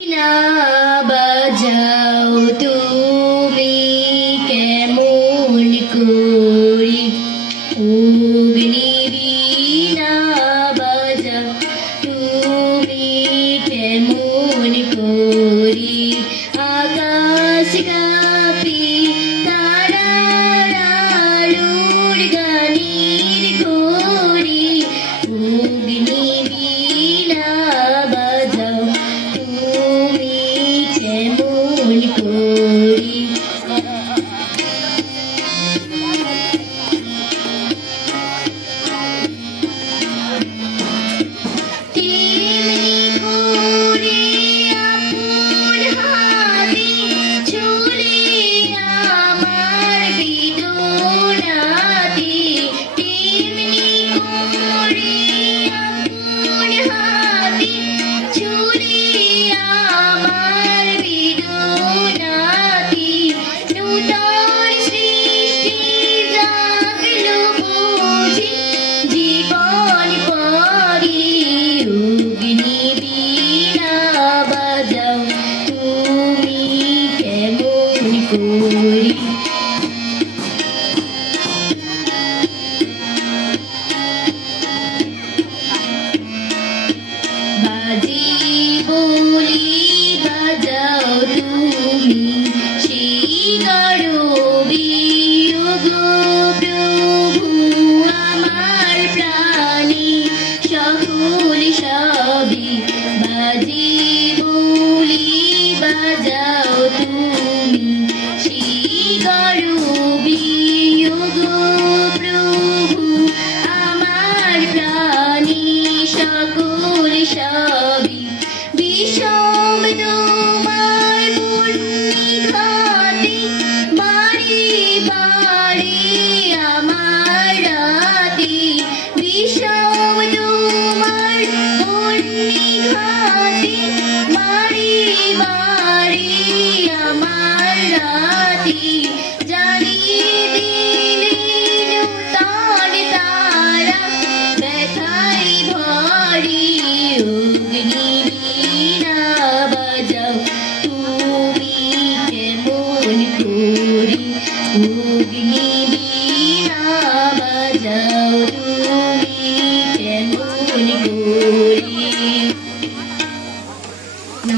না বাজাও তুমি কেমন করি অগ্নিবীণা বাজাও তুমি কেমন করি আকাশ কাঁপি তারার আলোর গানের ঘোরে অগ্নিবীণা বাজাও তুমি কেমন করি বাজি বলি বাজাও তুমি সেই করো বিয়োগ প্রভু আমার প্রাণী সকল সবই বাজি বলি বাজাও তুমি সেই করো বিয়োগ প্রভু আমার প্রাণী সকল সবই বিষম তোমার পুণ্যঘাতে বাড়ি বাড়ি আমার রাতে বিষম তোমার পুণ্যঘাতে বাড়ি বাড়ি আমার রাতে জ্বালিয়ে দিলে নূতন তারা ব্যথায় ভরি অগ্নিবীণা বাজাও তুমি কেমন করি অগ্নি